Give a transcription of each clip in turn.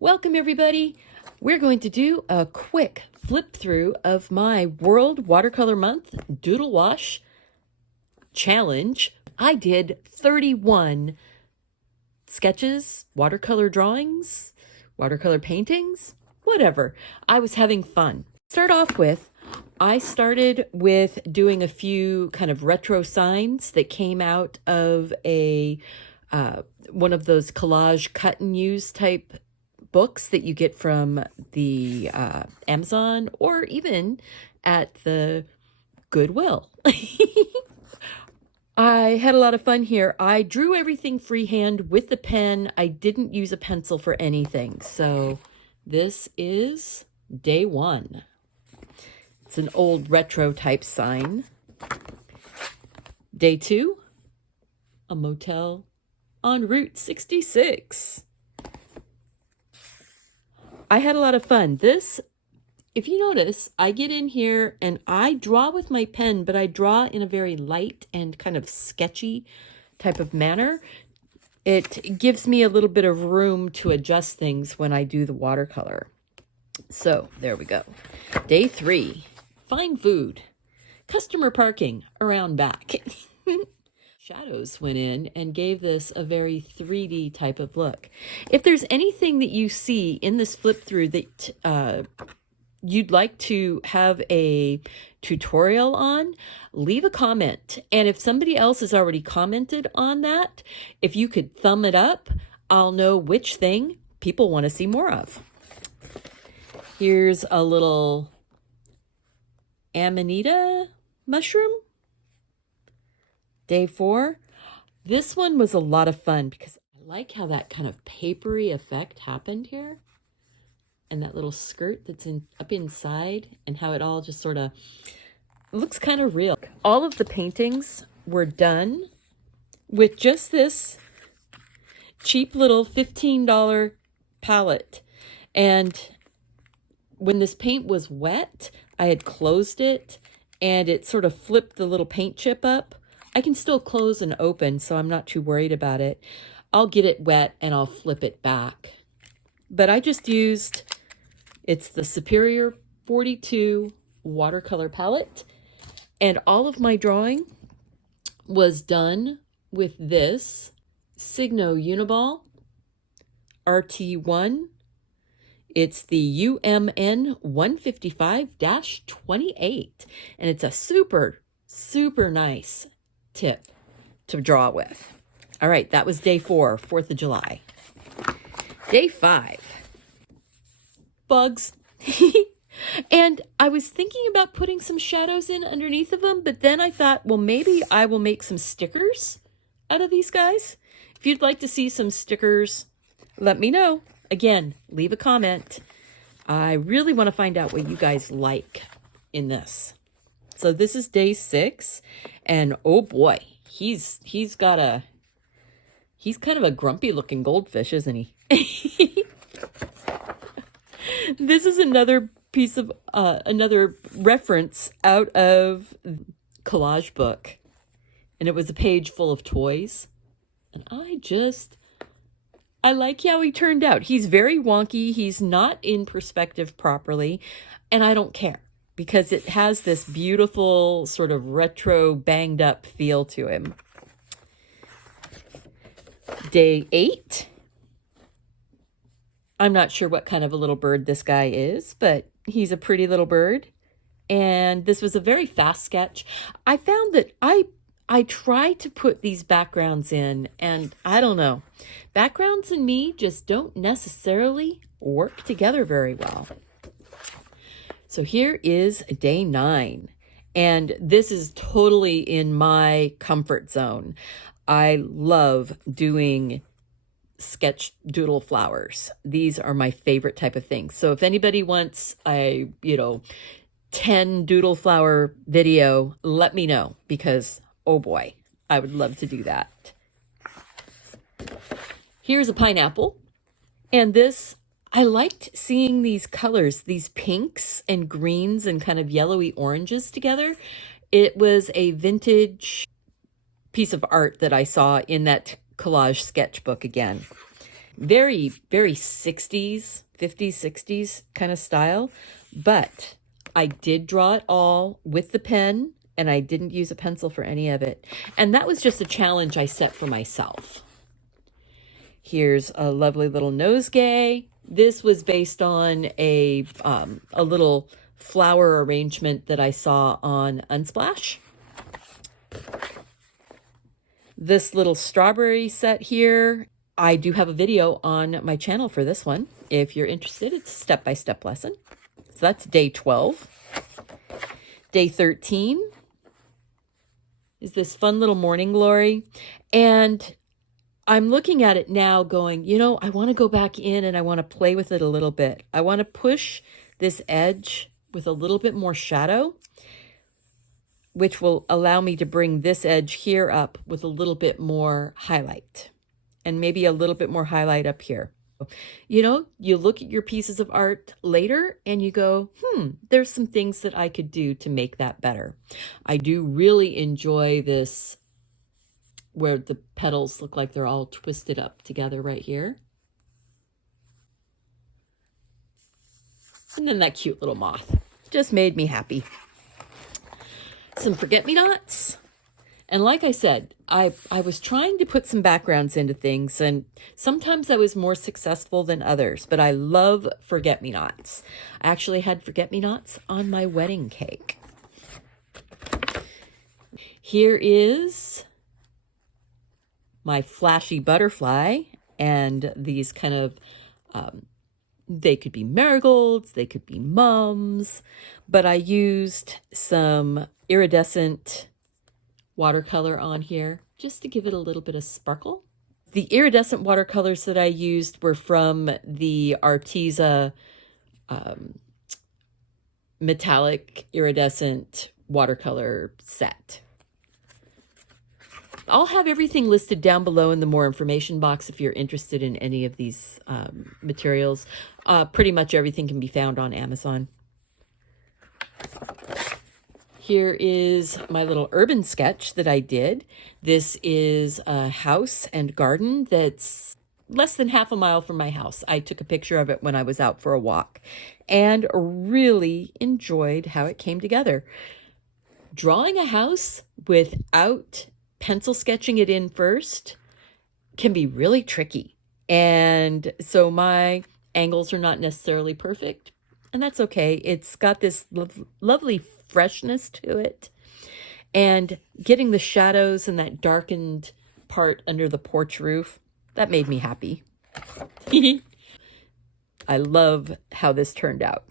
Welcome everybody. We're going to do a quick flip through of my World Watercolor Month Doodle Wash Challenge. I did 31 sketches, watercolor drawings, watercolor paintings, whatever. I was having fun. Start off with, I started with doing a few kind of retro signs that came out of a one of those collage cut and use type books that you get from the Amazon or even at the Goodwill. I had a lot of fun here. I drew everything freehand with the pen. I didn't use a pencil for anything. So this is day one. It's an old retro type sign. Day two, a motel on Route 66. I had a lot of fun. This, if you notice, I get in here and I draw with my pen, but I draw in a very light and kind of sketchy type of manner. It gives me a little bit of room to adjust things when I do the watercolor. So there we go. Day three, find food, customer parking around back. Shadows went in and gave this a very 3D type of look. If there's anything that you see in this flip through that you'd like to have a tutorial on, leave a comment. And if somebody else has already commented on that, if you could thumb it up, I'll know which thing people want to see more of. Here's a little Amanita Mushroom. Day four. This one was a lot of fun because I like how that kind of papery effect happened here. And that little skirt that's up inside and how it all just sort of looks kind of real. All of the paintings were done with just this cheap little $15 palette. And when this paint was wet, I had closed it and it sort of flipped the little paint chip up. I can still close and open, so I'm not too worried about it. I'll get it wet and I'll flip it back. But I just used, it's the Superior 42 watercolor palette. And all of my drawing was done with this Signo Uniball RT1. It's the UMN 155-28. And it's a super, super nice tip to draw with. All right, that was day four, 4th of July. Day five, bugs. And I was thinking about putting some shadows in underneath of them, but then I thought, well, maybe I will make some stickers out of these guys. If you'd like to see some stickers, let me know. Again, leave a comment. I really want to find out what you guys like in this. So this is day 6, and oh boy, he's kind of a grumpy looking goldfish, isn't he? This is another piece of another reference out of collage book, and it was a page full of toys, and I like how he turned out. He's very wonky. He's not in perspective properly, and I don't care, because it has this beautiful sort of retro banged up feel to him. Day 8. I'm not sure what kind of a little bird this guy is, but he's a pretty little bird. And this was a very fast sketch. I found that I try to put these backgrounds in, and I don't know. Backgrounds and me just don't necessarily work together very well. So here is day 9, and this is totally in my comfort zone. I love doing sketch doodle flowers. These are my favorite type of things. So if anybody wants a, 10 doodle flower video, let me know, because oh boy, I would love to do that. Here's a pineapple, and this, I liked seeing these colors, these pinks and greens and kind of yellowy oranges together. It was a vintage piece of art that I saw in that collage sketchbook again. Very, very 60s, 50s, 60s kind of style. But I did draw it all with the pen, and I didn't use a pencil for any of it. And that was just a challenge I set for myself. Here's a lovely little nosegay. This was based on a little flower arrangement that I saw on Unsplash. This little strawberry set here, I do have a video on my channel for this one. If you're interested, it's a step-by-step lesson. So that's day 12. Day 13 is this fun little morning glory. And I'm looking at it now going, you know, I want to go back in and I want to play with it a little bit. I want to push this edge with a little bit more shadow, which will allow me to bring this edge here up with a little bit more highlight, and maybe a little bit more highlight up here. You know, you look at your pieces of art later and you go, there's some things that I could do to make that better. I do really enjoy this where the petals look like they're all twisted up together right here. And then that cute little moth just made me happy. Some forget-me-nots. And like I said, I was trying to put some backgrounds into things, and sometimes I was more successful than others, but I love forget-me-nots. I actually had forget-me-nots on my wedding cake. Here is my flashy butterfly, and these kind of, they could be marigolds, they could be mums, but I used some iridescent watercolor on here just to give it a little bit of sparkle. The iridescent watercolors that I used were from the Arteza metallic iridescent watercolor set. I'll have everything listed down below in the more information box if you're interested in any of these materials. Pretty much everything can be found on Amazon. Here is my little urban sketch that I did. This is a house and garden that's less than half a mile from my house. I took a picture of it when I was out for a walk and really enjoyed how it came together. Drawing a house without pencil sketching it in first can be really tricky. And so my angles are not necessarily perfect, and that's okay. It's got this lovely freshness to it, and getting the shadows and that darkened part under the porch roof, that made me happy. I love how this turned out.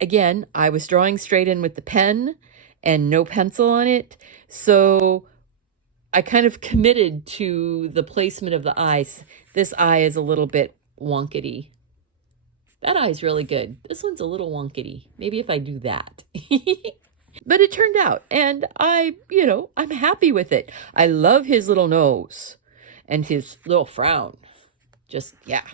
Again, I was drawing straight in with the pen and no pencil on it, so I kind of committed to the placement of the eyes. This eye is a little bit wonkety. That eye's really good. This one's a little wonkety. Maybe if I do that. But it turned out, and I'm happy with it. I love his little nose and his little frown. Just, yeah.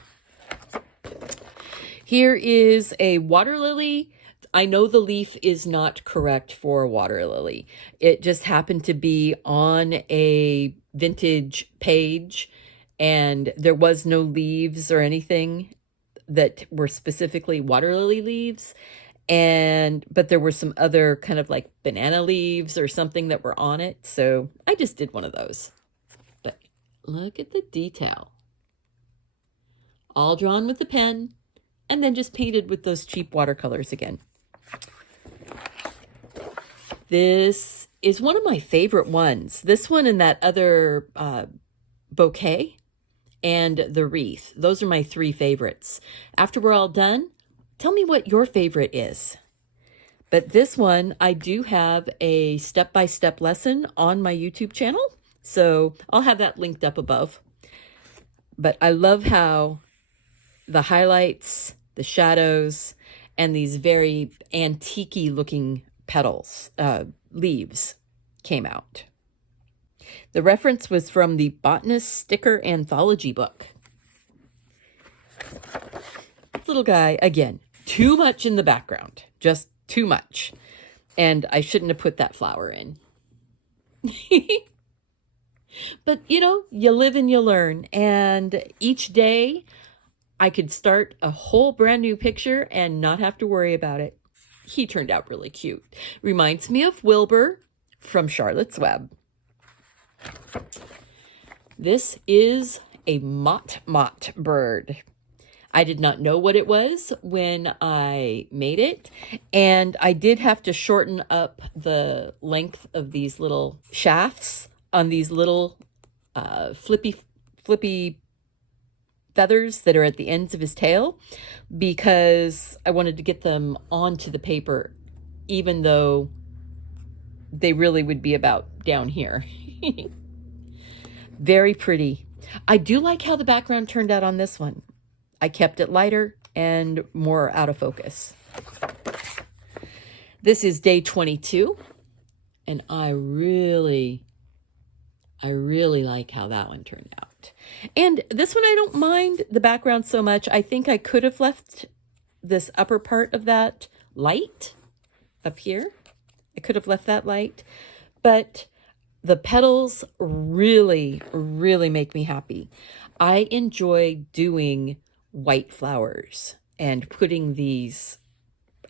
Here is a water lily. I know the leaf is not correct for a water lily. It just happened to be on a vintage page, and there was no leaves or anything that were specifically water lily leaves. But there were some other kind of like banana leaves or something that were on it. So I just did one of those. But look at the detail. All drawn with the pen and then just painted with those cheap watercolors again. This is one of my favorite ones. This one and that other bouquet and the wreath. Those are my three favorites. After we're all done, tell me what your favorite is. But this one, I do have a step-by-step lesson on my YouTube channel, so I'll have that linked up above. But I love how the highlights, the shadows, and these very antique-y looking petals, leaves came out. The reference was from the Botanist Sticker Anthology book. This little guy, again, too much in the background, just too much. And I shouldn't have put that flower in. But, you live and you learn. And each day I could start a whole brand new picture and not have to worry about it. He turned out really cute. Reminds me of Wilbur from Charlotte's Web. This is a mott bird. I did not know what it was when I made it, and I did have to shorten up the length of these little shafts on these little flippy feathers that are at the ends of his tail, because I wanted to get them onto the paper, even though they really would be about down here. Very pretty. I do like how the background turned out on this one. I kept it lighter and more out of focus. This is day 22, and I really like how that one turned out. And this one, I don't mind the background so much. I think I could have left this upper part of that light up here. I could have left that light, but the petals really make me happy. I enjoy doing white flowers and putting these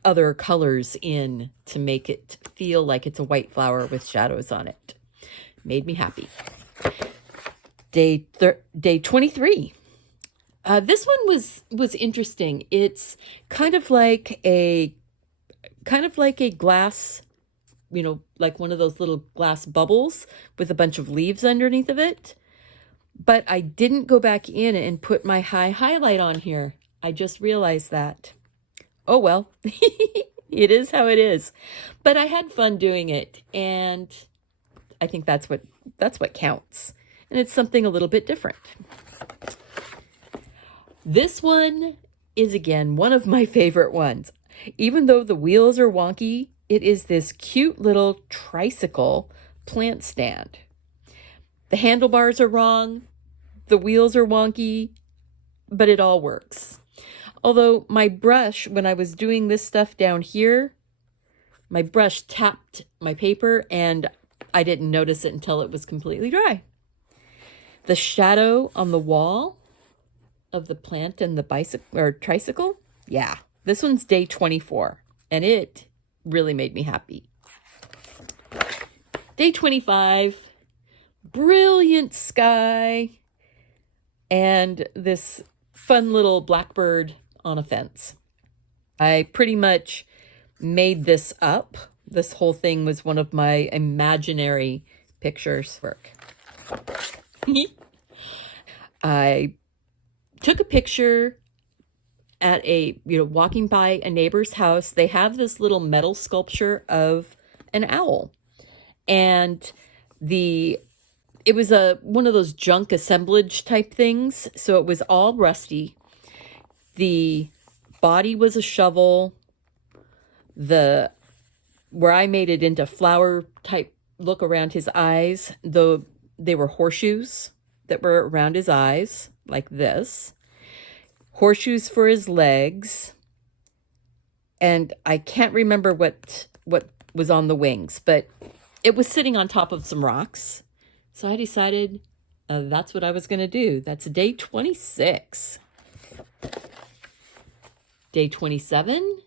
other colors in to make it feel like it's a white flower with shadows on it. Made me happy. Day 23. This one was interesting. It's kind of like a glass, you know, like one of those little glass bubbles with a bunch of leaves underneath of it. But I didn't go back in and put my high highlight on here. I just realized that. Oh well, it is how it is. But I had fun doing it, and I think that's what counts. And it's something a little bit different. This one is, again, one of my favorite ones. Even though the wheels are wonky, it is this cute little tricycle plant stand. The handlebars are wrong, the wheels are wonky, but it all works. Although my brush, when I was doing this stuff down here, my brush tapped my paper and I didn't notice it until it was completely dry. The shadow on the wall of the plant and the bicycle or tricycle, yeah, this one's day 24, and it really made me happy. Day 25, brilliant sky, and this fun little blackbird on a fence. I pretty much made this up. This whole thing was one of my imaginary pictures work. I took a picture at walking by a neighbor's house. They have this little metal sculpture of an owl. And it was one of those junk assemblage type things. So it was all rusty. The body was a shovel. Where I made it into flower type look around his eyes, though they were horseshoes that were around his eyes, like this. Horseshoes for his legs. And I can't remember what was on the wings, but it was sitting on top of some rocks. So I decided that's what I was going to do. That's day 26. Day 27,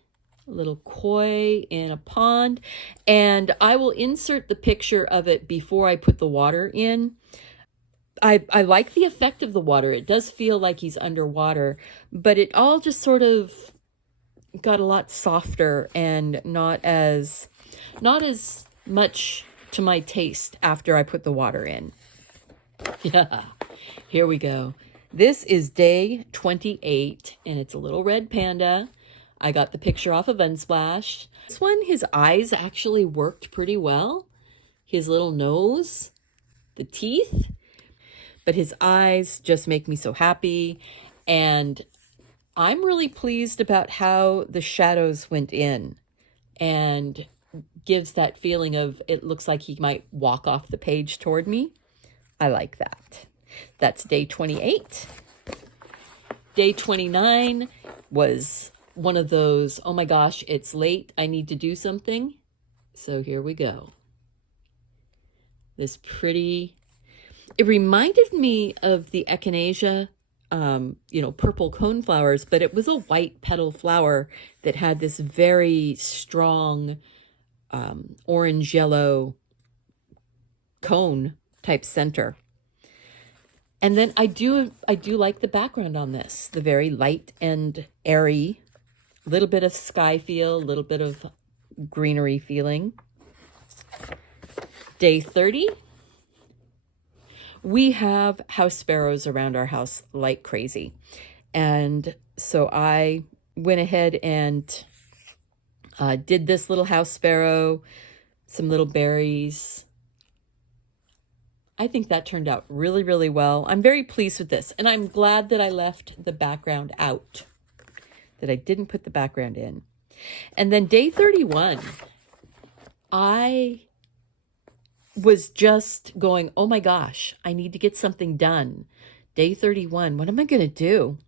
a little koi in a pond. And I will insert the picture of it before I put the water in. I like the effect of the water. It does feel like he's underwater, but it all just sort of got a lot softer and not as much to my taste after I put the water in. Yeah, here we go. This is day 28, and it's a little red panda. I got the picture off of Unsplash. This one, his eyes actually worked pretty well. His little nose, the teeth, but his eyes just make me so happy. And I'm really pleased about how the shadows went in and gives that feeling of it looks like he might walk off the page toward me. I like that. That's day 28. Day 29 was one of those, oh my gosh, it's late, I need to do something. So here we go. This pretty, it reminded me of the echinacea you know, purple cone flowers, but it was a white petal flower that had this very strong orange yellow cone type center. And then I do like the background on this, the very light and airy, little bit of sky feel, a little bit of greenery feeling. Day 30. We have house sparrows around our house like crazy. And so I went ahead and did this little house sparrow, some little berries. I think that turned out really, really well. I'm very pleased with this. And I'm glad that I left the background out, that I didn't put the background in. And then day 31, I was just going, oh my gosh, I need to get something done. Day 31, what am I going to do?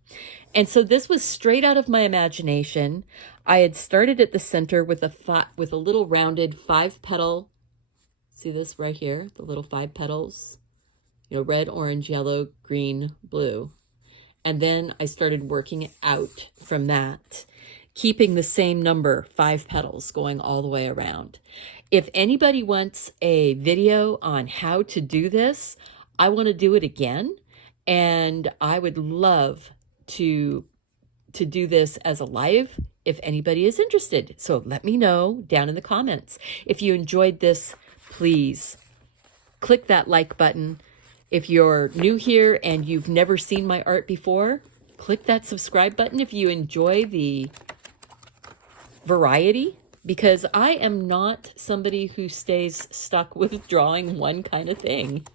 And so this was straight out of my imagination. I had started at the center with a little rounded 5-petal. See this right here, the little 5 petals, you know, red, orange, yellow, green, blue. And then I started working it out from that, keeping the same number, 5 petals, going all the way around. If anybody wants a video on how to do this, I want to do it again. And I would love to do this as a live if anybody is interested. So let me know down in the comments. If you enjoyed this, please click that like button. If you're new here and you've never seen my art before, click that subscribe button if you enjoy the variety, because I am not somebody who stays stuck with drawing one kind of thing.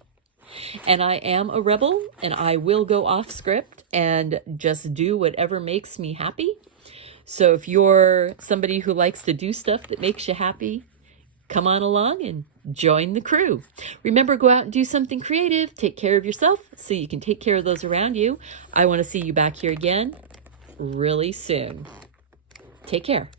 And I am a rebel, and I will go off script and just do whatever makes me happy. So if you're somebody who likes to do stuff that makes you happy, come on along and join the crew. Remember, go out and do something creative. Take care of yourself so you can take care of those around you. I want to see you back here again really soon. Take care.